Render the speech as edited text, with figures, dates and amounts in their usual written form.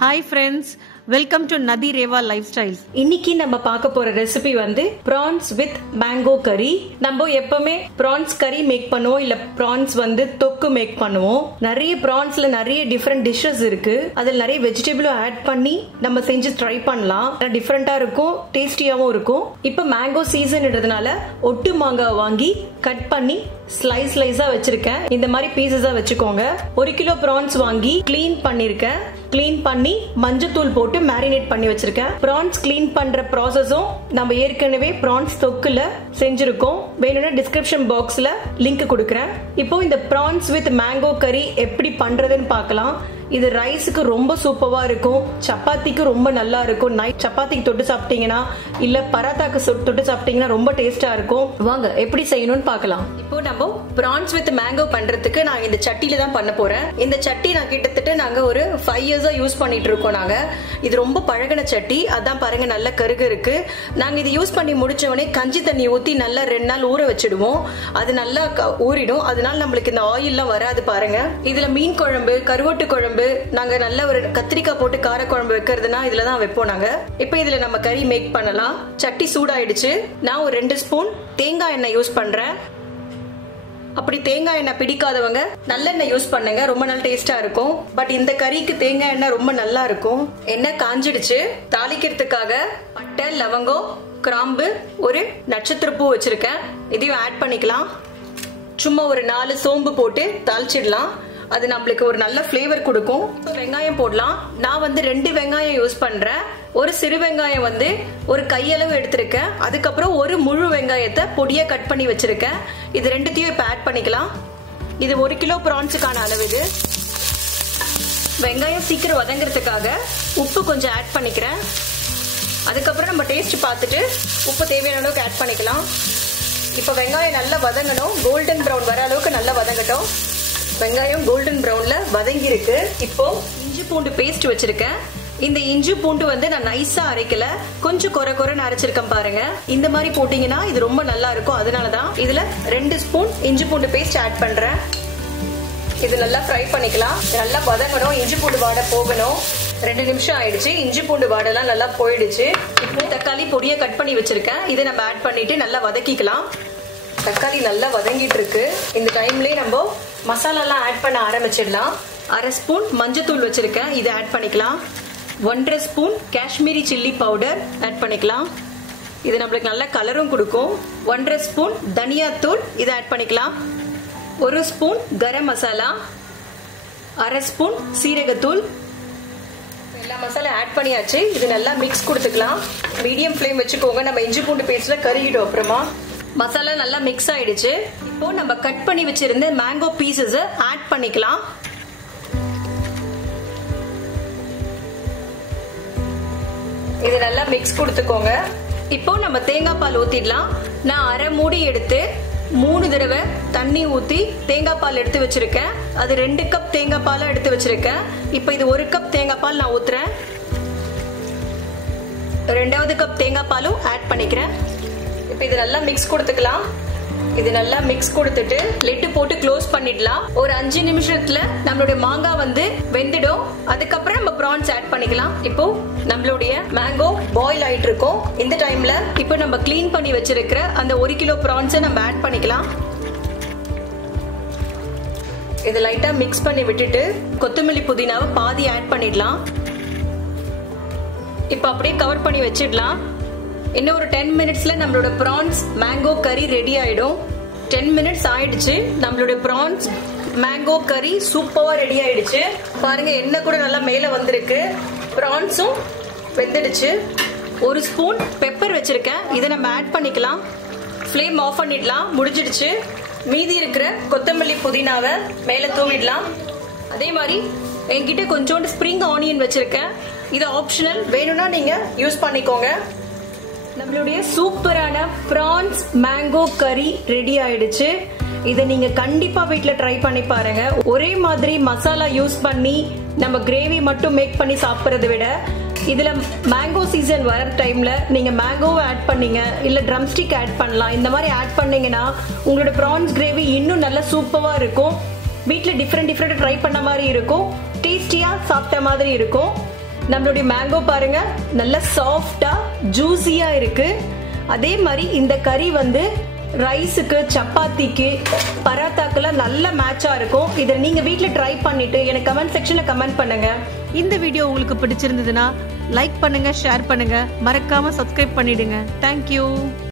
Hi friends, welcome to Nadi Reva Lifestyles. இன்னைக்கு நம்ம பார்க்க போற ரெசிபி வந்து prawns with mango curry. நம்ம எப்பவுமே prawns curry மேக் பண்ணுவோம் இல்ல prawns வந்து தொக்கு மேக் பண்ணுவோம். நிறைய prawnsல நிறைய டிஃபரெண்ட் டிஷ்ஷஸ் இருக்கு. அதில் நிறைய வெஜிடபிளும் ஆட் பண்ணி நம்ம செஞ்சு ட்ரை பண்ணலாம். டிஃபரெண்டா இருக்கும், டேஸ்டியாவும் இருக்கும். இப்போ மேங்கோ சீசன்ன்றதுனால ஒட்டு மாங்காய் வாங்கி கட் பண்ணி ஸ்லைஸ் ஸ்லைஸா வச்சிருக்கேன். இந்த மாதிரி பீசஸா வச்சுக்கோங்க. 1 கிலோ prawns வாங்கி க்ளீன் பண்ணிருக்கேன். க்ளீன் பண்ணி மஞ்சத்தூள் போட்டு மேரினேட் பண்ணி வச்சிருக்கேன். prawns க்ளீன் பண்ற ப்ராசஸும் நம்ம ஏற்கனவே prawns தொக்குல செஞ்சிருக்கோம். வேணும்னா டிஸ்கிரிப்ஷன் பாக்ஸ்ல லிங்க் கொடுக்கறேன். இப்போ இந்த prawns with mango curry எப்படி பண்றதுன்னு பார்க்கலாம். இது ரைஸுக்கு ரொம்ப சூப்பரா இருக்கும், சப்பாத்திக்கு ரொம்ப நல்லா இருக்கும். நைட் சப்பாத்திக்கு தொட்டு சாப்பிட்டீங்கன்னா இல்ல பராத்தாக்கு தொட்டு சாப்பிட்டீங்கன்னா ரொம்ப டேஸ்டா இருக்கும். வாங்க எப்படி செய்யணும்னு பார்க்கலாம். இப்போ நம்ம prawns with mango பண்றதுக்கு நான் இந்த சட்டில தான் பண்ண போறேன். இந்த சட்டி நான் கிட்டத்தட்ட நாங்க ஒரு 5 இயர்ஸா யூஸ் பண்ணிட்டு இருக்கோம். நாங்க இது ரொம்ப பழகின சட்டி, அதான் பாருங்க நல்ல கருகு இருக்கு. நாங்க இது யூஸ் பண்ணி முடிச்ச உடனே கஞ்சி தண்ணி ஊத்தி நல்லா 2 நாள் ஊற வச்சிடுவோம். அது நல்லா ஊறிடும், அதனால நம்மளுக்கு இந்த ஆயில் எல்லாம் வராது. பாருங்க இதுல மீன் குழம்பு, கருவாட்டு குழம்பு, நாங்க நல்ல ஒரு கத்திரிக்காய் போட்டு கார குழம்பு வைக்கிறதுனா இதுலதான் வைப்போம் நாங்க. இப்போ இதுல நம்ம கறி மேக் பண்ணலாம். சட்டி சூடாயிடுச்சு. நான் ஒரு 2 ஸ்பூன் தேங்காய் எண்ணெய் யூஸ் பண்றேன். அப்படி தேங்காய் எண்ணெய் பிடிக்காதவங்க நல்லெண்ணெய் யூஸ் பண்ணுங்க, ரொம்ப நல்ல டேஸ்டா இருக்கும். பட் இந்த கறிக்கு தேங்காய் எண்ணெய் ரொம்ப நல்லா இருக்கும். எண்ணெய் காஞ்சிடுச்சு. தாளிக்கிறதுக்காக பட்டை, லவங்கம், கிராம்பு, ஒரு நட்சத்திர பூ வச்சிருக்கேன். இதையும் ஆட் பண்ணிக்கலாம். சும்மா ஒரு 4 சோம்பு போட்டு தாளிச்சிடலாம். அது நம்மளுக்கு ஒரு நல்ல ஃபிளேவர் கொடுக்கும். இப்போ வெங்காயம் போடலாம். நான் வந்து 2 வெங்காயம் யூஸ் பண்றேன். ஒரு சிறு வெங்காயம் வந்து ஒரு கையளவு எடுத்திருக்கேன். அதுக்கப்புறம் ஒரு முழு வெங்காயத்தை பொடியா கட் பண்ணி வச்சிருக்கேன். இது ரெண்டுத்தையும் இப்ப ஆட் பண்ணிக்கலாம். இது 1 கிலோ ப்ரான்ஸுக்கான அளவு. இது வெங்காயம் சீக்கிரம் வதங்கிறதுக்காக உப்பு கொஞ்சம் ஆட் பண்ணிக்கிறேன். அதுக்கப்புறம் நம்ம டேஸ்ட் பார்த்துட்டு உப்பு தேவையான அளவுக்கு ஆட் பண்ணிக்கலாம். இப்போ வெங்காயம் நல்லா வதங்கணும், கோல்டன் ப்ரௌன் வர அளவுக்கு நல்லா வதங்கட்டும். வெங்காயம் கோல்டன் ப்ரௌன்ல வதங்கி இருக்கு. இப்போ இஞ்சி பூண்டு பேஸ்ட் வச்சிருக்கேன். இந்த இஞ்சி பூண்டு வந்து நான் நைஸா அரைக்கல, கொஞ்சம் கொர கொரன்னு அரைச்சிருக்கேன். பாருங்க இந்த மாதிரி போட்டீங்கன்னா இது ரொம்ப நல்லா இருக்கும். அதனாலதான் இதுல 2 ஸ்பூன் இஞ்சி பூண்டு பேஸ்ட் ஆட் பண்றேன். இது நல்லா ஃப்ரை பண்ணிக்கலாம். நல்லா வதங்கணும், இஞ்சி பூண்டு வாடை போகணும். 2 நிமிஷம் ஆயிடுச்சு. இஞ்சி பூண்டு வாடெல்லாம் நல்லா போயிடுச்சு. இப்போ தக்காளி பொடியா கட் பண்ணி வச்சிருக்கேன். இதை நம்ம ஆட் பண்ணிட்டு நல்லா வதக்கிக்கலாம். தக்காளி நல்லா வதங்கிட்டு இருக்கு. இந்த டைம்லயே நம்ம மசாலாலாம் ஆட் பண்ண ஆரம்பிச்சிடலாம். 1/2 ஸ்பூன் மஞ்சத்தூள் வச்சிருக்கேன், இதை ஆட் பண்ணிக்கலாம். 1/2 spoon Kashmiri chilli powder add பண்ணிக்கலாம். இது நம்மளுக்கு நல்ல கலரும் கொடுக்கும். 1/2 ஸ்பூன் தனியா தூள், இதை ஆட் பண்ணிக்கலாம். 1 ஸ்பூன் கரம் மசாலா, 1/2 ஸ்பூன் சீரகத்தூள். எல்லா மசாலா ஆட் பண்ணியாச்சு. இது நல்லா மிக்ஸ் கொடுத்துக்கலாம். மீடியம் ஃப்ளேம் வச்சுக்கோங்க, நம்ம இஞ்சி பூண்டு பேஸ்ட்ல கருகிடும். அப்புறமா மசாலா நல்லா மிக்ஸ் ஆயிடுச்சு. இப்போ நம்ம கட் பண்ணி வச்சிருந்த மேங்கோ பீசஸ் ஆட் பண்ணிக்கலாம். இது நல்லா மிக்ஸ் கொடுத்துக்கோங்க. இப்போ நம்ம தேங்காய் பால் ஊத்திடலாம். நான் 1/2 மூடி எடுத்து 3 தடவை தண்ணி ஊத்தி தேங்காய் பால் எடுத்து வச்சிருக்கேன். அது 2 கப் தேங்காய் பால் எடுத்து வச்சிருக்கேன். இப்போ இது 1 கப் தேங்காய் பால் நான் ஊத்துறேன். 2வது கப் தேங்காய் பாலும் ஆட் பண்ணிக்கிறேன். இப்போ இது நல்லா மிக்ஸ் கொடுத்துக்கலாம். இது நல்லா மிக்ஸ் கொடுத்துட்டு லிட் போட்டு க்ளோஸ் பண்ணிடலாம். ஒரு 5 நிமிஷத்துல நம்மளுடைய மாங்காய் வந்து வெந்துடும். அதுக்கப்புறம் நம்ம prawns ஆட் பண்ணிக்கலாம். இப்போ நம்மளுடைய மேங்கோ பாயில் ஆயிட்டு இருக்கும். இந்த டைம்ல இப்போ நம்ம க்ளீன் பண்ணி வச்சிருக்கிற அந்த 1 கிலோ prawns நம்ம ஆட் பண்ணிக்கலாம். இது லைட்டா மிக்ஸ் பண்ணி விட்டுட்டு கொத்தமல்லி புதினாவை பாதி ஆட் பண்ணிடலாம். இப்போ அப்படியே கவர் பண்ணி வச்சிடலாம். இன்னும் ஒரு 10 மினிட்ஸ்ல நம்மளோட prawns மேங்கோ கறி ரெடி ஆயிடும். 10 மினிட்ஸ் ஆயிடுச்சு. நம்மளோட prawns மேங்கோ கறி சூப்பரா ரெடி ஆயிடுச்சு. பாருங்க எண்ணெய் கூட நல்லா மேல வந்திருக்கு. prawnsம் வெந்துடுச்சு. 1 ஸ்பூன் பெப்பர் வச்சிருக்கேன், இதை நம்ம ஆட் பண்ணிக்கலாம். ஃப்ளேம் ஆஃப் பண்ணிடலாம். முடிஞ்சிடுச்சு. மீதி இருக்கிற கொத்தமல்லி புதினாவை மேல தூவிடலாம். அதே மாதிரி என்கிட்ட கொஞ்சோண்டு ஸ்ப்ரிங் ஆனியன் வச்சிருக்கேன். இது ஆப்ஷனல், வேணும்னா நீங்க யூஸ் பண்ணிக்கோங்க. நம்மளுடைய சூப்பரான prawns மேங்கோ கறி ரெடி ஆயிடுச்சு. இதை நீங்க கண்டிப்பா வீட்ல ட்ரை பண்ணி பாருங்க. ஒரே மாதிரி மசாலா யூஸ் பண்ணி நம்ம கிரேவி மட்டும் மேக் பண்ணி சாப்பிடுறதை விட இதுல மேங்கோ சீசன் வர டைம்ல நீங்க மேங்கோவை ஆட் பண்ணீங்க, இல்ல ட்ரம் ஸ்டிக் ஆட் பண்ணலாம். இந்த மாதிரி ஆட் பண்ணீங்கன்னா உங்களோட prawns கிரேவி இன்னும் நல்லா சூப்பரா இருக்கும். வீட்ல டிஃப்ரெண்ட் ட்ரை பண்ண மாதிரி இருக்கும். டேஸ்டியா சாப்பிட்ட மாதிரி இருக்கும். நம்மளுடைய மேங்கோ பாருங்க நல்ல சாஃப்டா ஜூசியா இருக்கு. அதே மாதிரி இந்த கறி வந்து ரைஸுக்கு, சப்பாத்திக்கு, பராத்தாக்குலாம் நல்ல மேட்சா இருக்கும். இதை நீங்க வீட்ல ட்ரை பண்ணிட்டு எனக்கு கமெண்ட் செக்ஷன்ல கமெண்ட் பண்ணுங்க. இந்த வீடியோ உங்களுக்கு பிடிச்சிருந்ததுன்னா லைக் பண்ணுங்க, ஷேர் பண்ணுங்க, மறக்காம சப்ஸ்கிரைப் பண்ணிடுங்க. தேங்க்யூ.